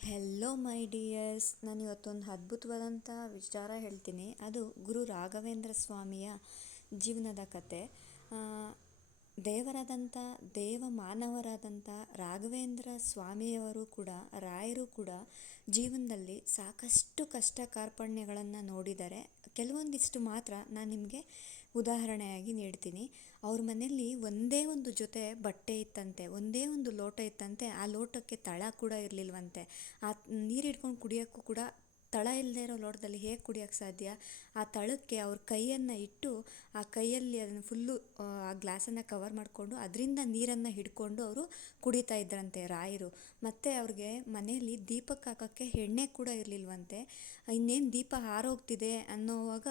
Hello ಮೈ dears ನಾನು ಇವತ್ತೊಂದು ಅದ್ಭುತವಾದಂಥ ವಿಚಾರ ಹೇಳ್ತೀನಿ. ಅದು ಗುರು ರಾಘವೇಂದ್ರ ಸ್ವಾಮಿಯ ಜೀವನದ ಕತೆ. ದೇವರಾದಂಥ ದೇವ ಮಾನವರಾದಂಥ ರಾಘವೇಂದ್ರ ಸ್ವಾಮಿಯವರು ಕೂಡ, ರಾಯರು ಕೂಡ ಜೀವನದಲ್ಲಿ ಸಾಕಷ್ಟು ಕಷ್ಟ ಕಾರ್ಪಣ್ಯಗಳನ್ನು ನೋಡಿದ್ದಾರೆ. ಕೆಲವೊಂದಿಷ್ಟು ಮಾತ್ರ ನಾನು ನಿಮಗೆ ಉದಾಹರಣೆಯಾಗಿ ನೀಡ್ತೀನಿ. ಅವ್ರ ಮನೆಯಲ್ಲಿ ಒಂದೇ ಒಂದು ಜೊತೆ ಬಟ್ಟೆ ಇತ್ತಂತೆ, ಒಂದೇ ಒಂದು ಲೋಟ ಇತ್ತಂತೆ, ಆ ಲೋಟಕ್ಕೆ ತಳ ಕೂಡ ಇರಲಿಲ್ವಂತೆ. ಆ ನೀರು ಹಿಡ್ಕೊಂಡು ಕುಡಿಯೋಕ್ಕೂ ಕೂಡ ತಳ ಇಲ್ಲದೆ ಇರೋ ಲೋಟದಲ್ಲಿ ಹೇಗೆ ಕುಡಿಯೋಕ್ಕೆ ಸಾಧ್ಯ? ಆ ತಳಕ್ಕೆ ಅವ್ರ ಕೈಯನ್ನು ಇಟ್ಟು ಆ ಕೈಯಲ್ಲಿ ಅದನ್ನು ಫುಲ್ಲು, ಆ ಗ್ಲಾಸನ್ನು ಕವರ್ ಮಾಡಿಕೊಂಡು ಅದರಿಂದ ನೀರನ್ನು ಹಿಡ್ಕೊಂಡು ಅವರು ಕುಡಿತಾ ಇದ್ದರಂತೆ ರಾಯರು. ಮತ್ತು ಅವ್ರಿಗೆ ಮನೆಯಲ್ಲಿ ದೀಪಕ್ಕೆ ಹಾಕೋಕ್ಕೆ ಎಣ್ಣೆ ಕೂಡ ಇರಲಿಲ್ವಂತೆ. ಇನ್ನೇನು ದೀಪ ಹಾರೋಗ್ತಿದೆ ಅನ್ನೋವಾಗ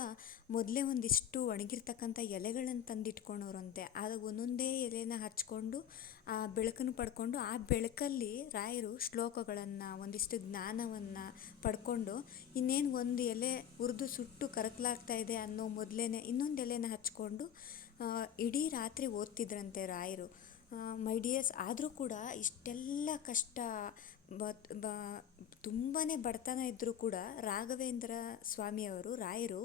ಮೊದಲೇ ಒಂದಿಷ್ಟು ಒಣಗಿರ್ತಕ್ಕಂಥ ಎಲೆಗಳನ್ನು ತಂದಿಟ್ಕೊಂಡವ್ರಂತೆ ಆಗ ಒಂದೊಂದೇ ಎಲೆನ ಹಚ್ಕೊಂಡು ಆ ಬೆಳಕನ್ನು ಪಡ್ಕೊಂಡು ಆ ಬೆಳಕಲ್ಲಿ ರಾಯರು ಶ್ಲೋಕಗಳನ್ನು, ಒಂದಿಷ್ಟು ಜ್ಞಾನವನ್ನು ಪಡ್ಕೊಂಡು ಇನ್ನೇನು ಒಂದು ಎಲೆ ಉರಿದು ಸುಟ್ಟು ಕರಕಲಾಗ್ತಾ ಇದೆ ಅನ್ನೋ ಮೊದಲೇ ಇನ್ನೊಂದು ಎಲೆನ ಹಚ್ಕೊಂಡು ಇಡೀ ರಾತ್ರಿ ಓದ್ತಿದ್ರಂತೆ ರಾಯರು. ಮೈ ಡಿಯರ್ಸ್, ಆದರೂ ಕೂಡ ಇಷ್ಟೆಲ್ಲ ಕಷ್ಟ ತುಂಬಾ ಬಡತನ ಇದ್ದರೂ ಕೂಡ ರಾಘವೇಂದ್ರ ಸ್ವಾಮಿಯವರು, ರಾಯರು,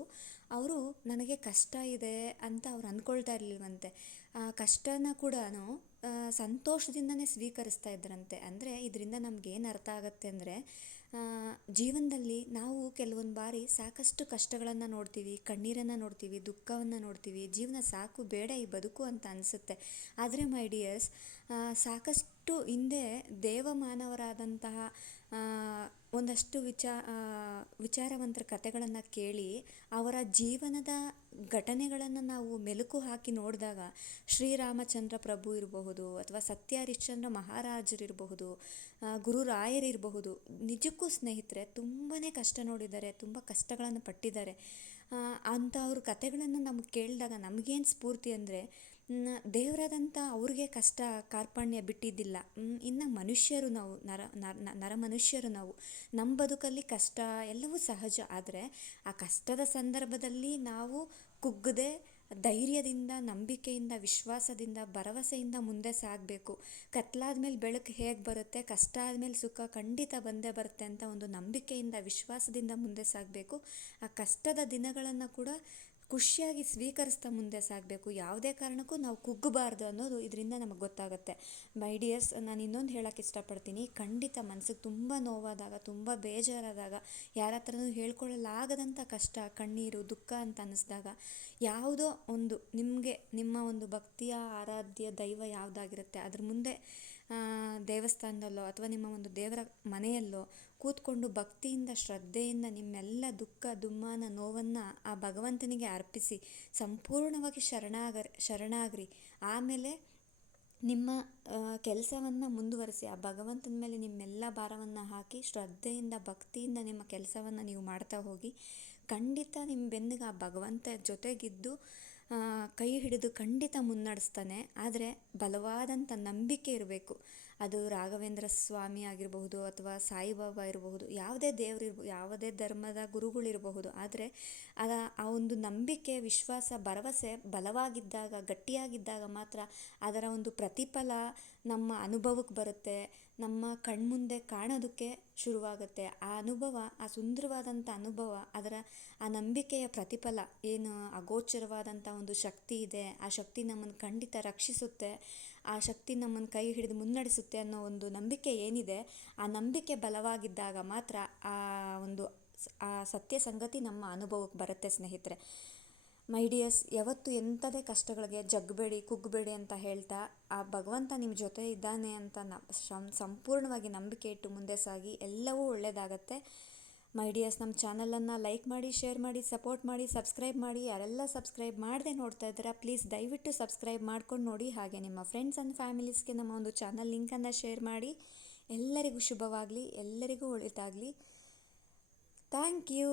ಅವರು ನನಗೆ ಕಷ್ಟ ಇದೆ ಅಂತ ಅವ್ರು ಅಂದ್ಕೊಳ್ತಾ ಇರಲಿಲ್ವಂತೆ. ಕಷ್ಟನ ಕೂಡ ಸಂತೋಷದಿಂದನೇ ಸ್ವೀಕರಿಸ್ತಾ ಇದ್ರಂತೆ. ಅಂದರೆ ಇದರಿಂದ ನಮ್ಗೇನು ಅರ್ಥ ಆಗುತ್ತೆ ಅಂದರೆ ಜೀವನದಲ್ಲಿ ನಾವು ಕೆಲವೊಂದು ಬಾರಿ ಸಾಕಷ್ಟು ಕಷ್ಟಗಳನ್ನು ನೋಡ್ತೀವಿ, ಕಣ್ಣೀರನ್ನು ನೋಡ್ತೀವಿ, ದುಃಖವನ್ನು ನೋಡ್ತೀವಿ. ಜೀವನ ಸಾಕು, ಬೇಡ ಈ ಬದುಕು ಅಂತ ಅನಿಸುತ್ತೆ. ಆದರೆ ಮೈ ಡಿಯರ್ಸ್ ಸಾಕಷ್ಟು ಹಿಂದೆ ದೇವಮಾನವರಾದಂತಹ ಒಂದಷ್ಟು ವಿಚಾ ವಿಚಾರವಂತರ ಕಥೆಗಳನ್ನು ಕೇಳಿ ಅವರ ಜೀವನದ ಘಟನೆಗಳನ್ನು ನಾವು ಮೆಲುಕು ಹಾಕಿ ನೋಡಿದಾಗ ಶ್ರೀರಾಮಚಂದ್ರ ಪ್ರಭು ಇರಬಹುದು ಅಥವಾ ಸತ್ಯ ಹರಿಶ್ಚಂದ್ರ ಮಹಾರಾಜರಿರಬಹುದು ಗುರು ರಾಯರಿರಬಹುದು, ನಿಜಕ್ಕೂ ಸ್ನೇಹಿತರೆ ತುಂಬಾ ಕಷ್ಟ ನೋಡಿದ್ದಾರೆ, ತುಂಬ ಕಷ್ಟಗಳನ್ನು ಪಟ್ಟಿದ್ದಾರೆ. ಅಂಥವ್ರ ಕಥೆಗಳನ್ನು ನಮ್ಗೆ ಕೇಳಿದಾಗ ನಮಗೇನು ಸ್ಫೂರ್ತಿ ಅಂದರೆ ದೇವರಾದಂಥ ಅವ್ರಿಗೆ ಕಷ್ಟ ಕಾರ್ಪಣ್ಯ ಬಿಟ್ಟಿದ್ದಿಲ್ಲ. ಇನ್ನು ಮನುಷ್ಯರು ನಾವು, ನರ ನರ ಮನುಷ್ಯರು ನಾವು. ನಮ್ಮ ಬದುಕಲ್ಲಿ ಕಷ್ಟ ಎಲ್ಲವೂ ಸಹಜ, ಆದರೆ ಆ ಕಷ್ಟದ ಸಂದರ್ಭದಲ್ಲಿ ನಾವು ಕುಗ್ಗದೆ ಧೈರ್ಯದಿಂದ, ನಂಬಿಕೆಯಿಂದ, ವಿಶ್ವಾಸದಿಂದ, ಭರವಸೆಯಿಂದ ಮುಂದೆ ಸಾಗಬೇಕು. ಕತ್ಲಾದ್ಮೇಲೆ ಬೆಳಕು ಹೇಗೆ ಬರುತ್ತೆ ಕಷ್ಟ ಆದಮೇಲೆ ಸುಖ ಖಂಡಿತ ಬಂದೇ ಬರುತ್ತೆ ಅಂತ ಒಂದು ನಂಬಿಕೆಯಿಂದ, ವಿಶ್ವಾಸದಿಂದ ಮುಂದೆ ಸಾಗಬೇಕು. ಆ ಕಷ್ಟದ ದಿನಗಳನ್ನು ಕೂಡ ಖುಷಿಯಾಗಿ ಸ್ವೀಕರಿಸ್ತಾ ಮುಂದೆ ಸಾಗಬೇಕು. ಯಾವುದೇ ಕಾರಣಕ್ಕೂ ನಾವು ಕುಗ್ಗಬಾರ್ದು ಅನ್ನೋದು ಇದರಿಂದ ನಮಗೆ ಗೊತ್ತಾಗುತ್ತೆ. ಮೈ ಡಿಯರ್ಸ್ ನಾನು ಇನ್ನೊಂದು ಹೇಳೋಕೆ ಇಷ್ಟಪಡ್ತೀನಿ. ಖಂಡಿತ ಮನಸ್ಸಿಗೆ ತುಂಬ ನೋವಾದಾಗ, ತುಂಬ ಬೇಜಾರಾದಾಗ ಯಾರ ಹತ್ರನೂ ಹೇಳ್ಕೊಳ್ಳಲಾಗದಂಥ ಕಷ್ಟ, ಕಣ್ಣೀರು, ದುಃಖ ಅಂತ ಅನ್ನಿಸ್ದಾಗ ಯಾವುದೋ ಒಂದು ನಿಮಗೆ, ನಿಮ್ಮ ಒಂದು ಭಕ್ತಿಯ, ಆರಾಧ್ಯ, ದೈವ ಯಾವುದಾಗಿರುತ್ತೆ, ಅದ್ರ ಮುಂದೆ ದೇವಸ್ಥಾನದಲ್ಲೋ ಅಥವಾ ನಿಮ್ಮ ಒಂದು ದೇವರ ಮನೆಯಲ್ಲೋ ಕೂತ್ಕೊಂಡು ಭಕ್ತಿಯಿಂದ, ಶ್ರದ್ಧೆಯಿಂದ ನಿಮ್ಮೆಲ್ಲ ದುಃಖ, ದುಮ್ಮಾನ, ನೋವನ್ನು ಆ ಭಗವಂತನಿಗೆ ಅರ್ಪಿಸಿ ಸಂಪೂರ್ಣವಾಗಿ ಶರಣಾಗರಿ ಶರಣಾಗ್ರಿ. ಆಮೇಲೆ ನಿಮ್ಮ ಕೆಲಸವನ್ನು ಮುಂದುವರಿಸಿ, ಆ ಭಗವಂತನ ಮೇಲೆ ನಿಮ್ಮೆಲ್ಲ ಭಾರವನ್ನು ಹಾಕಿ ಶ್ರದ್ಧೆಯಿಂದ, ಭಕ್ತಿಯಿಂದ ನಿಮ್ಮ ಕೆಲಸವನ್ನು ನೀವು ಮಾಡ್ತಾ ಹೋಗಿ ಖಂಡಿತ ನಿಮ್ಮ ಬೆನ್ನಿಗೆ ಆ ಭಗವಂತ ಜೊತೆಗಿದ್ದು ಕೈ ಹಿಡಿದು ಖಂಡಿತ ಮುನ್ನಡೆಸ್ತಾನೆ. ಆದರೆ ಬಲವಾದಂಥ ನಂಬಿಕೆ ಇರಬೇಕು. ಅದು ರಾಘವೇಂದ್ರ ಸ್ವಾಮಿ ಆಗಿರಬಹುದು ಅಥವಾ ಸಾಯಿಬಾಬಾ ಇರಬಹುದು, ಯಾವುದೇ ದೇವರು ಇರ್ಬೋದು ಯಾವುದೇ ಧರ್ಮದ ಗುರುಗಳಿರಬಹುದು ಆದರೆ ಅದ, ಆ ಒಂದು ನಂಬಿಕೆ, ವಿಶ್ವಾಸ, ಭರವಸೆ ಬಲವಾಗಿದ್ದಾಗ, ಗಟ್ಟಿಯಾಗಿದ್ದಾಗ ಮಾತ್ರ ಅದರ ಒಂದು ಪ್ರತಿಫಲ ನಮ್ಮ ಅನುಭವಕ್ಕೆ ಬರುತ್ತೆ. ನಮ್ಮ ಕಣ್ಮುಂದೆ ಕಾಣೋದಕ್ಕೆ ಶುರುವಾಗುತ್ತೆ. ಆ ಅನುಭವ, ಆ ಸುಂದರವಾದಂಥ ಅನುಭವ, ಅದರ, ಆ ನಂಬಿಕೆಯ ಪ್ರತಿಫಲ, ಏನು ಅಗೋಚರವಾದಂಥ ಒಂದು ಶಕ್ತಿ ಇದೆ, ಆ ಶಕ್ತಿ ನಮ್ಮನ್ನು ಖಂಡಿತ ರಕ್ಷಿಸುತ್ತೆ, ಆ ಶಕ್ತಿ ನಮ್ಮನ್ನು ಕೈ ಹಿಡಿದು ಮುನ್ನಡೆಸುತ್ತೆ ಅನ್ನೋ ಒಂದು ನಂಬಿಕೆ ಏನಿದೆ, ಆ ನಂಬಿಕೆ ಬಲವಾಗಿದ್ದಾಗ ಮಾತ್ರ ಆ ಒಂದು ಆ ಸತ್ಯ ಸಂಗತಿ ನಮ್ಮ ಅನುಭವಕ್ಕೆ ಬರುತ್ತೆ ಸ್ನೇಹಿತರೆ. ಮೈ ಡಿಯರ್ಸ್ ಯಾವತ್ತು ಎಂಥದೇ ಕಷ್ಟಗಳಿಗೆ ಜಗ್ಬೇಡಿ ಕುಗ್ಗಬೇಡಿ ಅಂತ ಹೇಳ್ತಾ, ಆ ಭಗವಂತ ನಿಮ್ಮ ಜೊತೆ ಇದ್ದಾನೆ ಅಂತ ನ ಸಂಪೂರ್ಣವಾಗಿ ನಂಬಿಕೆ ಇಟ್ಟು ಮುಂದೆ ಸಾಗಿ ಎಲ್ಲವೂ ಒಳ್ಳೆಯದಾಗತ್ತೆ ಮೈ ಡಿಯರ್ಸ್ ನಮ್ಮ ಚಾನಲನ್ನು ಲೈಕ್ ಮಾಡಿ, ಶೇರ್ ಮಾಡಿ, ಸಪೋರ್ಟ್ ಮಾಡಿ, ಸಬ್ಸ್ಕ್ರೈಬ್ ಮಾಡಿ, ಯಾರೆಲ್ಲ ಸಬ್ಸ್ಕ್ರೈಬ್ ಮಾಡದೆ ನೋಡ್ತಾ ಇದ್ದೀರಾ, ಪ್ಲೀಸ್ ದಯವಿಟ್ಟು ಸಬ್ಸ್ಕ್ರೈಬ್ ಮಾಡ್ಕೊಂಡು ನೋಡಿ. ಹಾಗೆ ನಿಮ್ಮ ಫ್ರೆಂಡ್ಸ್ ಆ್ಯಂಡ್ ಫ್ಯಾಮಿಲೀಸ್ಗೆ ನಮ್ಮ ಒಂದು ಚಾನಲ್ ಲಿಂಕನ್ನು ಶೇರ್ ಮಾಡಿ. ಎಲ್ಲರಿಗೂ ಶುಭವಾಗಲಿ, ಎಲ್ಲರಿಗೂ ಒಳಿತಾಗಲಿ ಥ್ಯಾಂಕ್ ಯು.